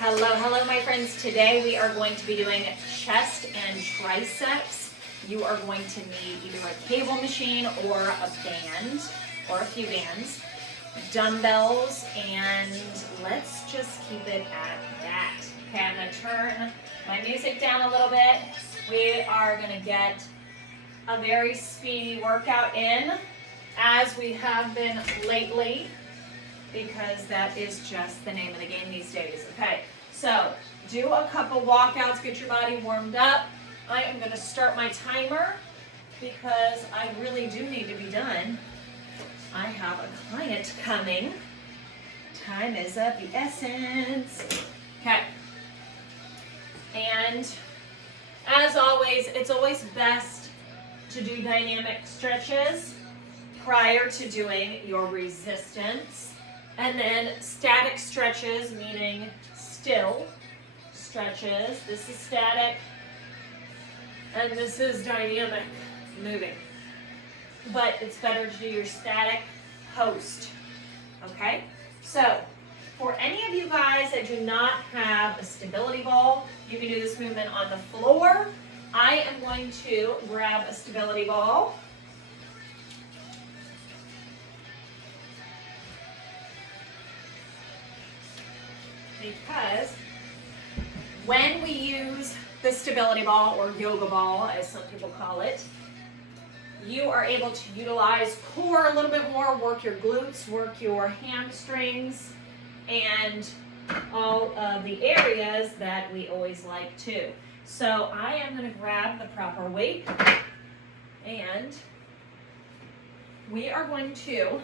Hello, my friends. Today we are going to be doing chest and triceps. You are going to need either a cable machine or a band, or a few bands, dumbbells, and let's just keep it at that. Okay, I'm going to turn my music down a little bit. We are going to get a very speedy workout in, as we have been lately, because that is just the name of the game these days. Okay, so do a couple walkouts, get your body warmed up. I am going to start my timer because I really do need to be done. I have a client coming. Time is of the essence. Okay, and as always, it's always best to do dynamic stretches prior to doing your resistance. And then static stretches, meaning still stretches. This is static, and this is dynamic, moving. But it's better to do your static post, okay? So, for any of you guys that do not have a stability ball, you can do this movement on the floor. I am going to grab a stability ball. Because when we use the stability ball, or yoga ball as some people call it, you are able to utilize core a little bit more, work your glutes, work your hamstrings, and all of the areas that we always like to. So I am going to grab the proper weight, and we are going to,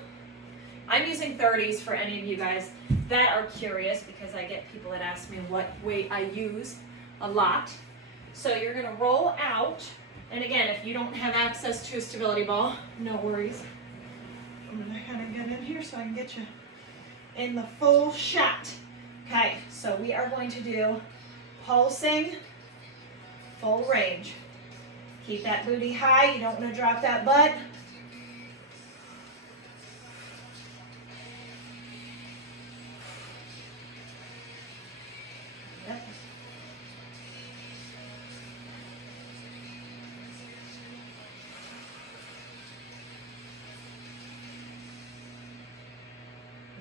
I'm using 30s for any of you guys that are curious, because I get people that ask me what weight I use a lot. So you're going to roll out, and again, if you don't have access to a stability ball, no worries. I'm going to kind of get in here so I can get you in the full shot. Okay, so we are going to do pulsing, full range. Keep that booty high, you don't want to drop that butt.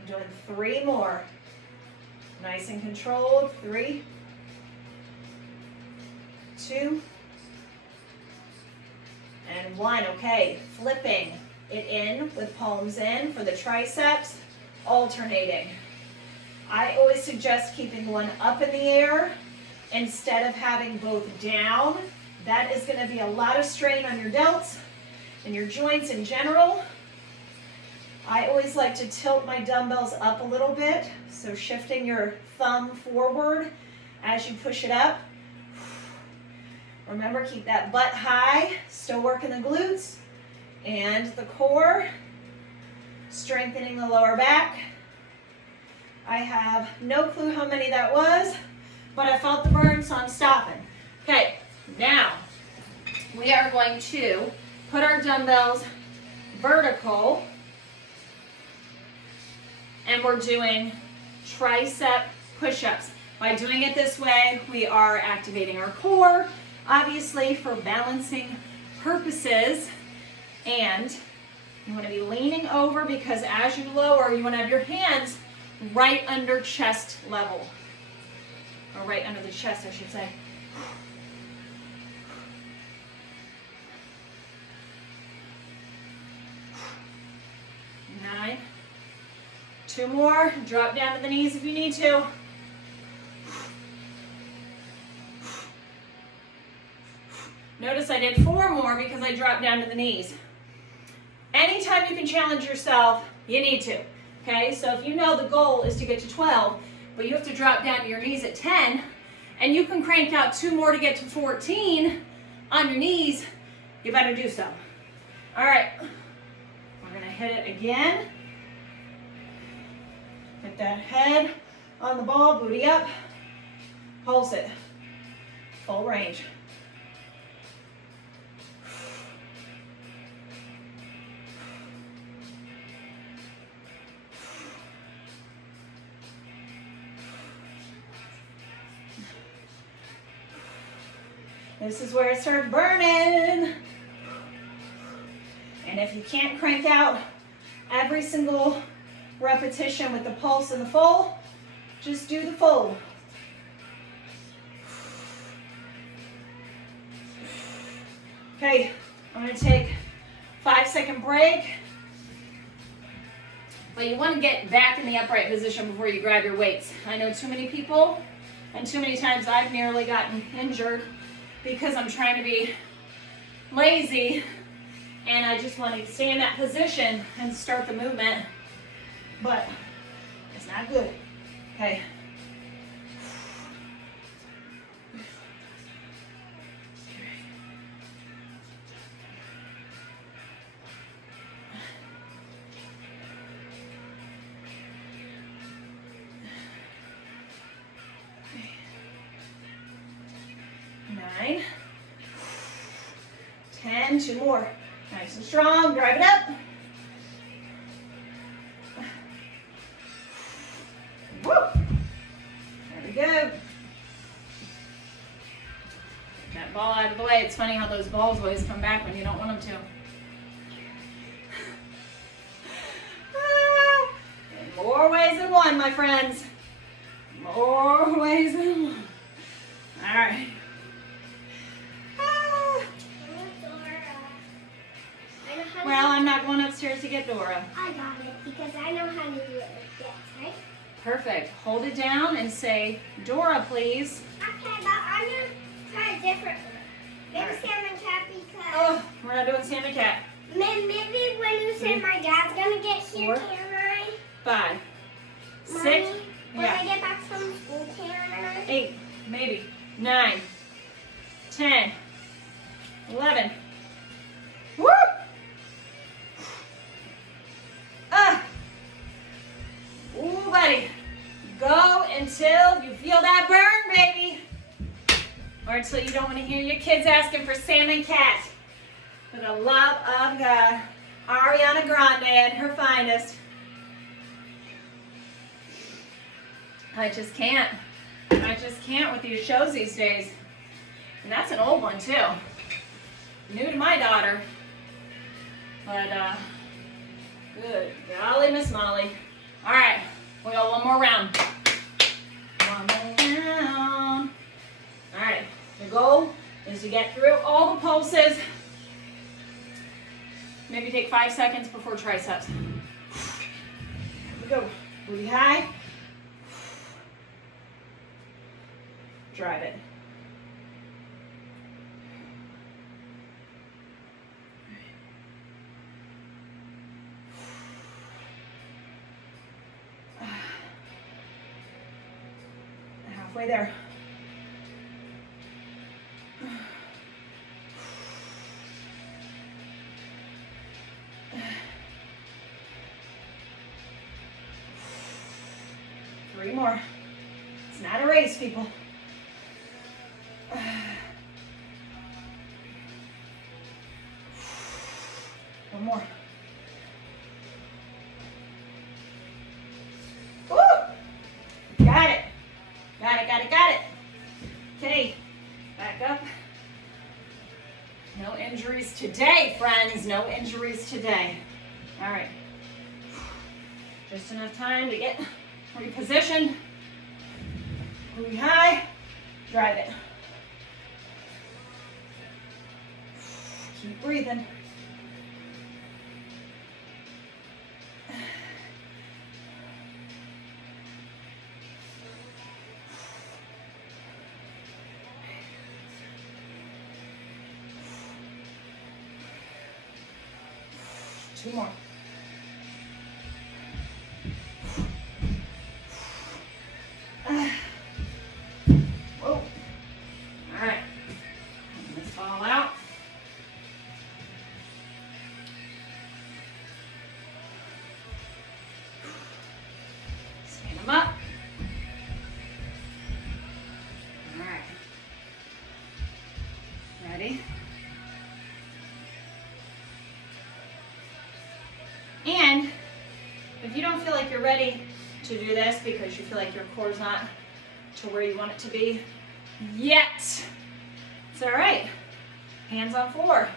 Doing 3 more. Nice and controlled. 3, 2, and 1. Okay, flipping it in with palms in for the triceps, alternating. I always suggest keeping one up in the air instead of having both down. That is going to be a lot of strain on your delts and your joints in general. I always like to tilt my dumbbells up a little bit, so shifting your thumb forward as you push it up. Remember, keep that butt high, still working the glutes and the core, strengthening the lower back. I have no clue how many that was, but I felt the burn, so I'm stopping. Okay, now we are going to put our dumbbells vertical, and we're doing tricep push-ups. By doing it this way, we are activating our core, obviously for balancing purposes, and you want to be leaning over, because as you lower, you want to have your hands right under chest level, or right under the chest, I should say. 9. 2 more. Drop down to the knees if you need to. Notice I did 4 more because I dropped down to the knees. Anytime you can challenge yourself, you need to. Okay, so if you know the goal is to get to 12, but you have to drop down to your knees at 10, and you can crank out 2 more to get to 14 on your knees, you better do so. All right, we're going to hit it again. Get that head on the ball, booty up, pulse it, full range. This is where it starts burning. And if you can't crank out every single repetition with the pulse and the full, just do the full. Okay, I'm gonna take a 5-second break. But you want to get back in the upright position before you grab your weights. I know too many people, and too many times I've nearly gotten injured because I'm trying to be lazy, and I just want to stay in that position and start the movement, but it's not good. Okay. Nine, 10, 2 more. Nice and strong, drive it up. Woo! There we go. Get that ball out of the way. It's funny how those balls always come back when you don't want them to. In more ways than one, my friends. More ways than one. All right. Well, I'm not going upstairs to get Dora. I got it because I know how to do it like this, right? Perfect. Hold it down and say, Dora, please. Okay, but I'm going to try a different one. Maybe Right. salmon cat because... Oh, we're not doing salmon cat. Maybe when you say my dad's going to get here, 4, can I? 5, 6, Mommy, when yeah. I get back from school, can I? 8, maybe 9, 10, 11. Woo! Ooh, buddy. Go until you feel that burn, baby. Or until you don't want to hear your kids asking for salmon cat. For the love of God. Ariana Grande at her finest. I just can't. I just can't with these shows these days. And that's an old one too. New to my daughter. But, good golly, Miss Molly. All right, we got one more round. One more round. All right, the goal is to get through all the pulses. Maybe take 5 seconds before triceps. Here we go. Booty high. Drive it. Halfway there. Three more. It's not a race, people. One more. Woo! Got it. Got it, got it, got it. Okay, back up. No injuries today, friends. No injuries today. All right. Just enough time to get repositioned. Booty high. Drive it. Keep breathing. Two more. Whoa. All right. Let's fall out. Stand them up. All right. Ready? And if you don't feel like you're ready to do this because you feel like your core's not to where you want it to be yet, it's all right. Hands on floor.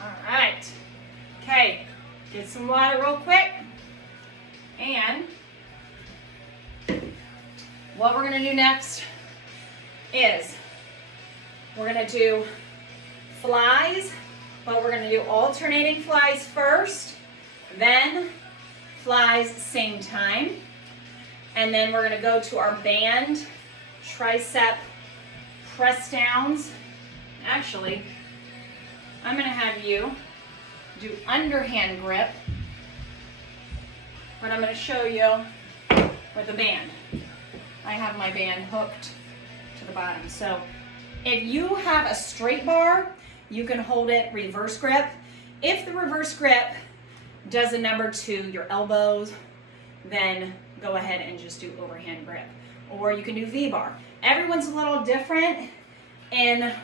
All right. Okay, get some water real quick. And what we're gonna do next is we're gonna do flies, but we're gonna do alternating flies first, then flies same time, and then we're gonna go to our band tricep press downs. Actually, I'm gonna have you do underhand grip, but I'm gonna show you with a band. I have my band hooked to the bottom. So if you have a straight bar, you can hold it reverse grip. If the reverse grip does a number to your elbows, then go ahead and just do overhand grip. Or you can do V-bar. Everyone's a little different in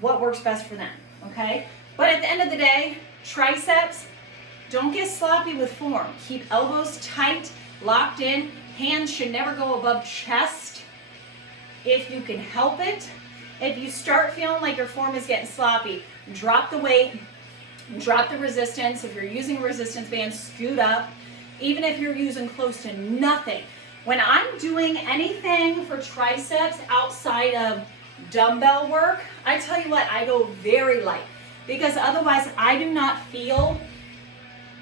what works best for them, okay? But at the end of the day, triceps, don't get sloppy with form. Keep elbows tight, locked in. Hands should never go above chest if you can help it. If you start feeling like your form is getting sloppy, drop the weight, drop the resistance. If you're using a resistance band, scoot up. Even if you're using close to nothing. When I'm doing anything for triceps outside of dumbbell work, I tell you what, I go very light. Because otherwise I do not feel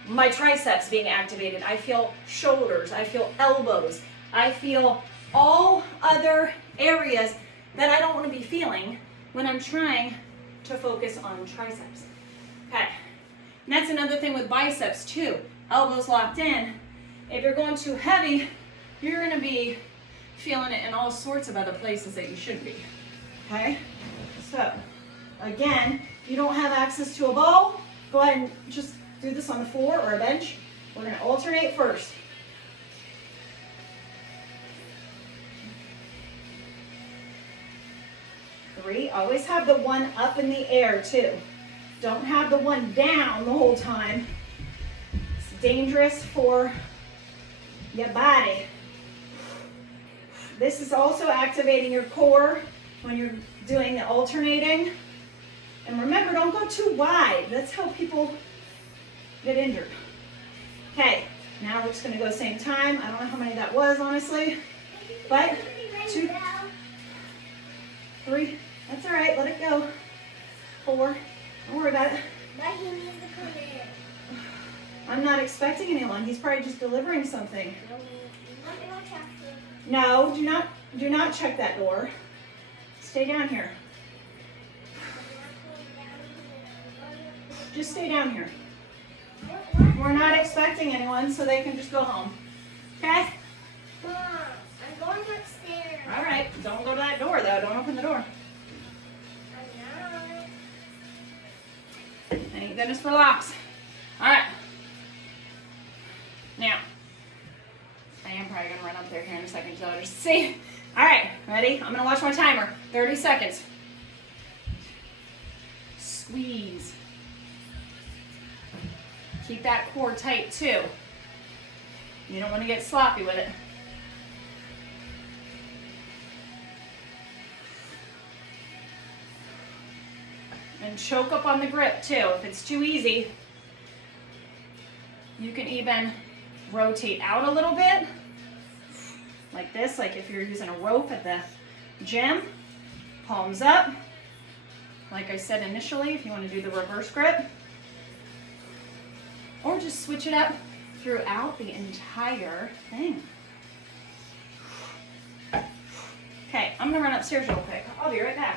my triceps being activated. I feel shoulders, I feel elbows, I feel all other areas that I don't want to be feeling when I'm trying to focus on triceps. Okay, and that's another thing with biceps too. Elbows locked in. If you're going too heavy, you're going to be feeling it in all sorts of other places that you shouldn't be. Okay, so again, if you don't have access to a ball, go ahead and just do this on the floor or a bench. We're going to alternate first. Three, always have the one up in the air too. Don't have the one down the whole time. It's dangerous for your body. This is also activating your core when you're doing the alternating. And remember, don't go too wide. That's how people get injured. Okay, now we're just going to go same time. I don't know how many that was, honestly. But 2, 3, that's all right, let it go. 4, don't worry about it. But he needs to come in. I'm not expecting anyone. He's probably just delivering something. Let me go check it. No, do not check that door. Stay down here. Just stay down here. We're not expecting anyone, so they can just go home. Okay? Mom, I'm going upstairs. All right. Don't go to that door, though. Don't open the door. I'm not. Thank goodness for locks. All right. Now, I am probably going to run up there here in a second so I'll just see. All right. Ready? I'm going to watch my timer. 30 seconds. Squeeze. Keep that core tight too. You don't want to get sloppy with it. And choke up on the grip too. If it's too easy, you can even rotate out a little bit. Like this, like if you're using a rope at the gym. Palms up. Like I said initially, if you want to do the reverse grip. Or just switch it up throughout the entire thing. Okay, I'm gonna run upstairs real quick. I'll be right back.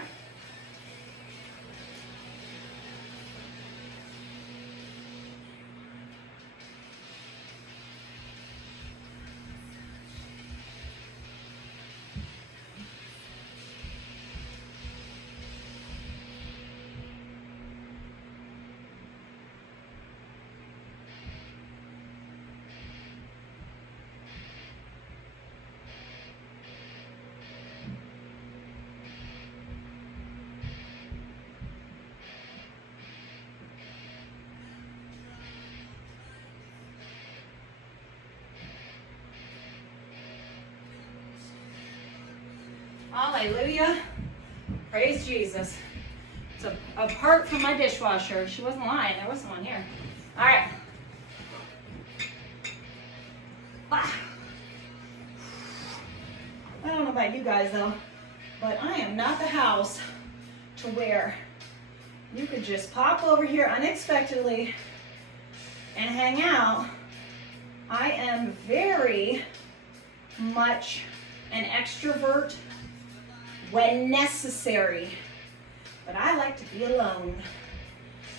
Hallelujah. Praise Jesus. It's apart from my dishwasher. She wasn't lying. There wasn't one here. All right. Ah. I don't know about you guys though, but I am not the house to where you could just pop over here unexpectedly and hang out. I am very much an extrovert when necessary, but I like to be alone.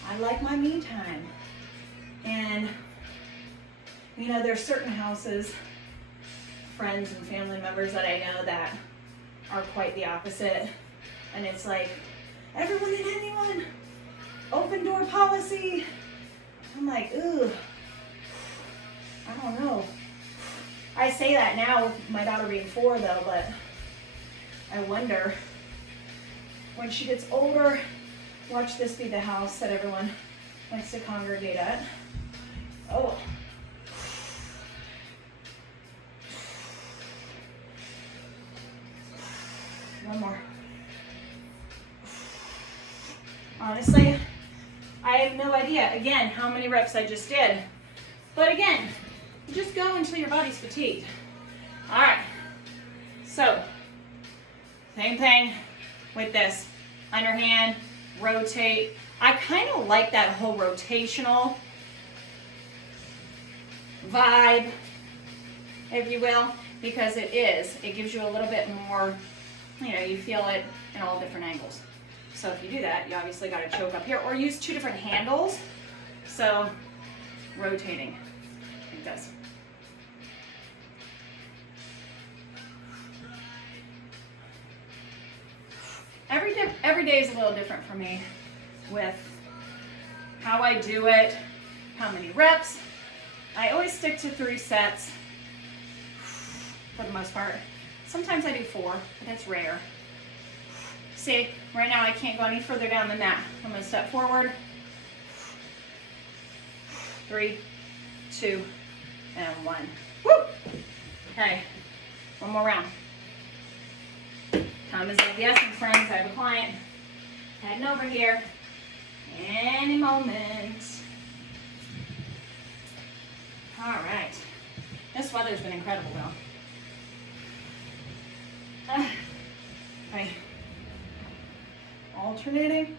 I like my me time. And you know, there's certain houses, friends and family members that I know that are quite the opposite. And it's like, everyone and anyone, open door policy. I'm like, ooh, I don't know. I say that now with my daughter being 4 though, but I wonder when she gets older, watch this be the house that everyone likes to congregate at. Oh. One more. Honestly, I have no idea, again, how many reps I just did. But again, just go until your body's fatigued. All right, so same thing with this. Underhand, rotate. I kind of like that whole rotational vibe, if you will, because it gives you a little bit more, you know, you feel it in all different angles. So if you do that, you obviously got to choke up here or use 2 different handles. So rotating like this. Every day is a little different for me with how I do it, how many reps. I always stick to 3 sets for the most part. Sometimes I do 4, but that's rare. See, right now I can't go any further down the mat. I'm going to step forward. 3, 2, and 1. Woo! Okay, one more round. Time is of the essence, friends. I have a client heading over here any moment. All right. This weather's been incredible, though. Okay. Alternating.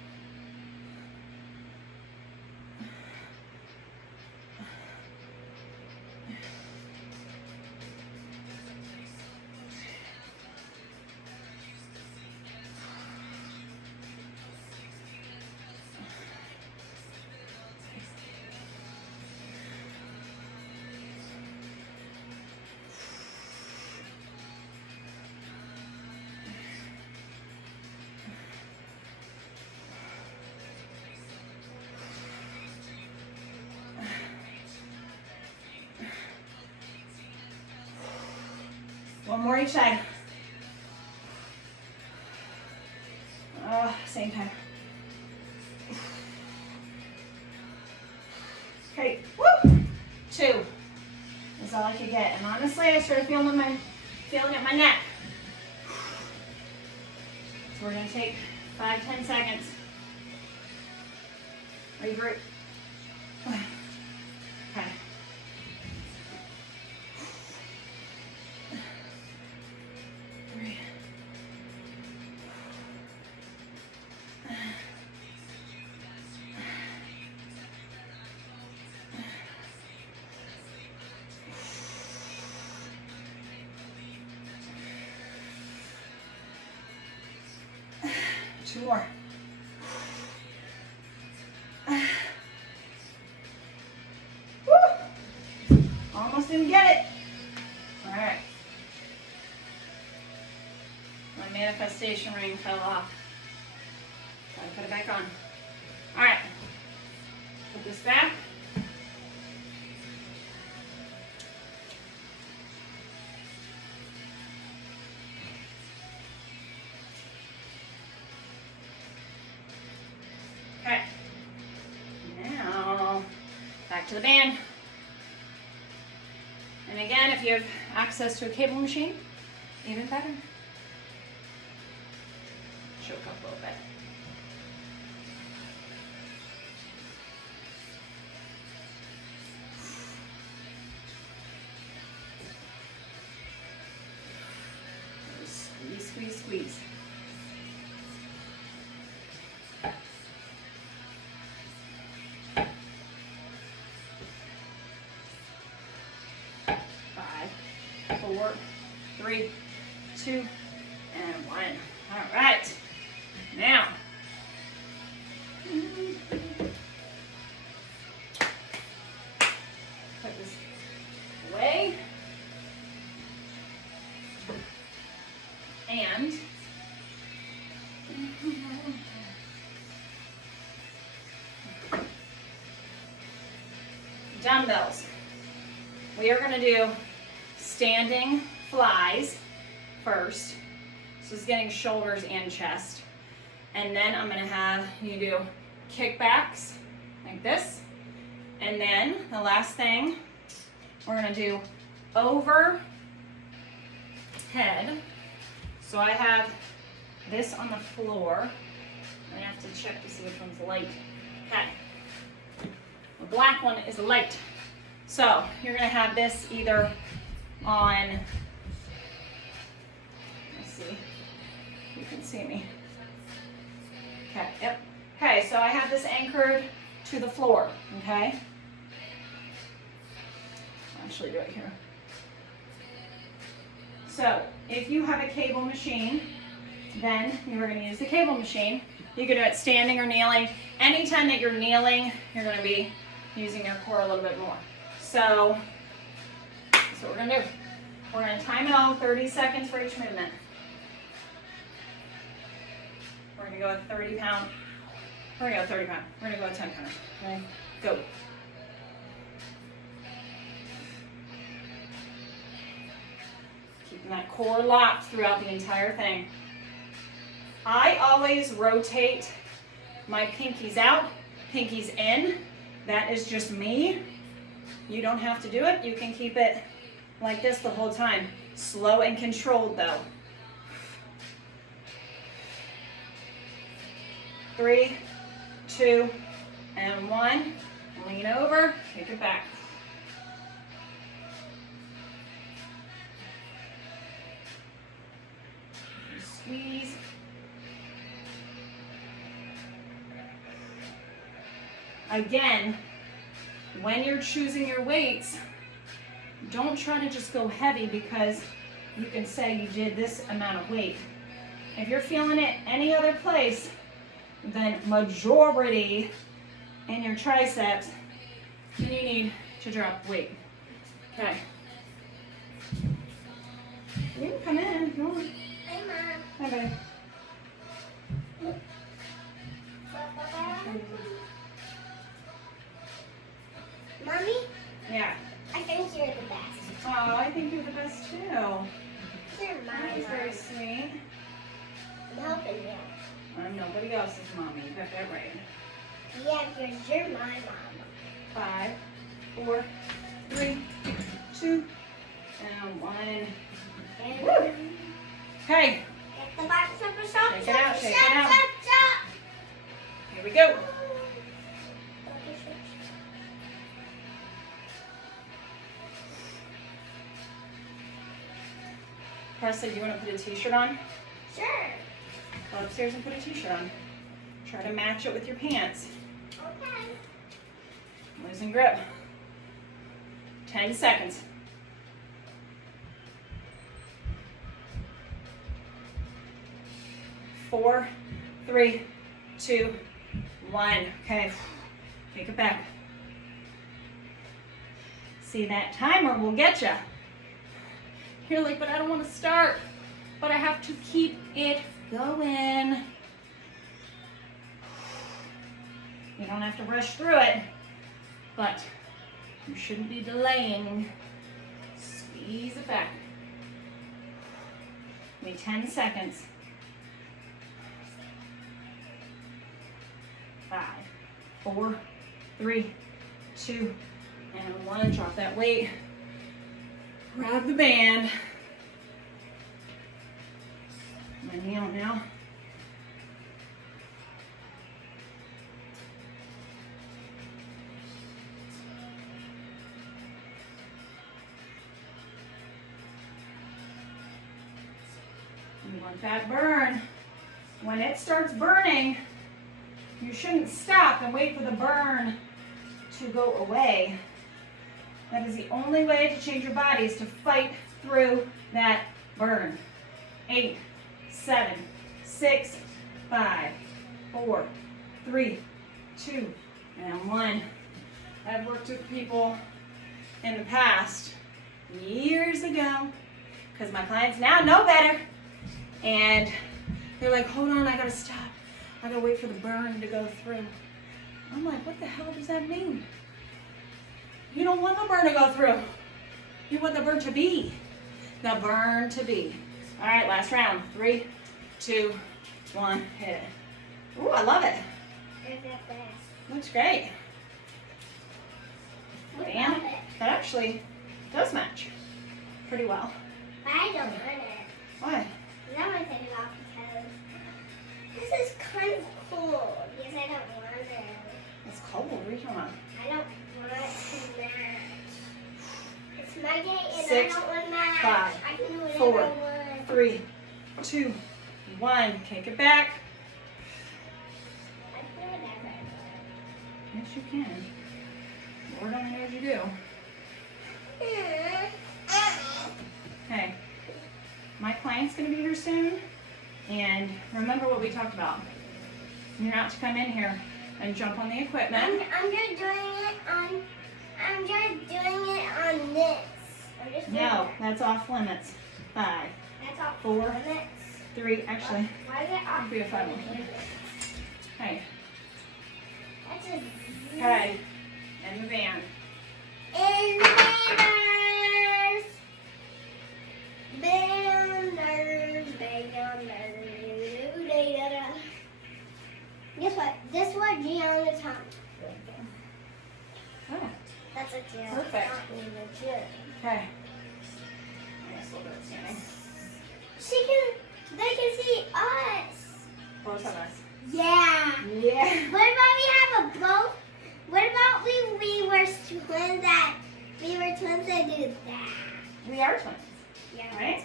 One more each side. Same time. Okay, woo! 2 is all I could get. And honestly, I started feeling it in my neck. So we're gonna take 5-10 seconds. Regroup. Okay. 3. 2 more. Woo! Almost didn't get it. All right. My manifestation ring fell off. Gotta put it back on. All right. Put this back. Okay. Now, back to the band. And again, if you have access to a cable machine, even better. up a little bit. Squeeze, squeeze, squeeze. Five, 4, 3, 2, and 1. All right. Now, put this away. And dumbbells. We are going to do standing flies first. So it's getting shoulders and chest. And then I'm going to have you do kickbacks like this. And then the last thing, we're going to do overhead. So I have this on the floor. I have to check to see which one's light. Okay. The black one is light. So you're going to have this either on, let's see, you can see me. Okay, yep. Okay, so I have this anchored to the floor, okay? I'll actually do it here. So if you have a cable machine, then you are going to use the cable machine. You can do it standing or kneeling. Anytime that you're kneeling, you're going to be using your core a little bit more. So that's what we're going to do. We're going to time it on 30 seconds for each movement. We're going to go with 30 pound. We're going to go 30 pound. We're going to go with 10 pound. Okay, go. Keeping that core locked throughout the entire thing. I always rotate my pinkies out, pinkies in. That is just me. You don't have to do it. You can keep it like this the whole time. Slow and controlled though. 3, 2, and 1. Lean over, take it back. Squeeze. Again, when you're choosing your weights, don't try to just go heavy because you can say you did this amount of weight. If you're feeling it any other place than majority in your triceps, then you need to drop weight. Okay. You can come in if you want. Hi, Mom. Hi, babe. Mommy, Yeah. I think you're the best. Oh, I think you're the best too. You're my That's very mom. sweet. I'm helping you. I'm nobody else's mommy. You got that right. Yeah, because you're my mom. 5, 4, 3, 2, and 1. And Woo. Okay, get the box up a shop. Shake it out, shake it out. Here we go. Presley, do you want to put a t-shirt on? Sure. Go upstairs and put a t-shirt on. Try to match it with your pants. Okay. Losing grip. 10 seconds. 4, 3, 2, 1. Okay, take it back. See, that timer will get you. You're like, but I don't want to start. But I have to keep it going. You don't have to rush through it, but you shouldn't be delaying. Squeeze it back. Wait 10 seconds. 5, 4, 3, 2, and 1. Drop that weight. Grab the band. And kneel now. Want that burn. When it starts burning, you shouldn't stop and wait for the burn to go away. That is the only way to change your body, is to fight through that burn. 8, 7, 6, 5, 4, 3, 2, and 1. I've worked with people in the past, years ago, because my clients now know better, and they're like, hold on, I gotta stop. I gotta wait for the burn to go through. I'm like, what the hell does that mean? You don't want the burn to go through. You want the burn to be. The burn to be. All right, last round. 3, 2, 1, hit it. Ooh, I love it. Looks great. And that actually does match pretty well. But I don't want it. Why? That might take it off because this is kind of cold. Because I don't want it. It's cold. What are you talking about? I don't want it to match. It's my day and 6, I don't want match. 5, I can do whatever 4, I want. 3, 2, 1. Kick it back. I can do whatever I want. Yes, you can. Lord only knows you do. Okay. My client's going to be here soon. And remember what we talked about. You're not to come in here and jump on the equipment. I'm just doing it on. I'm just doing it on this. I'm just doing No, it. that's off limits. 5, That's off 4, limits. 3, actually. Why is it off Be a 5 limits? one. Okay. That's just. Okay. And the van. Invaders! Guess what? This was Gianna taught me. Oh, That's what Gianna Perfect. taught me to do. okay. I guess a little bit of standing. They can see us. Close on us. Yeah. Yeah. What about we have a boat? What about we were twins that do that? We are twins. Yeah, Right?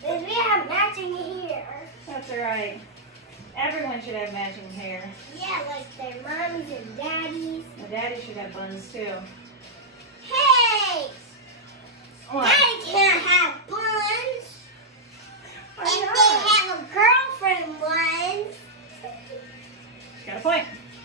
because we have matching hair. That's all right. Everyone should have matching hair. Yeah, like their mommies and daddies. My daddy should have buns too. Hey! What? Daddy can't have buns. Why And not? they have a girlfriend once. She's got a point.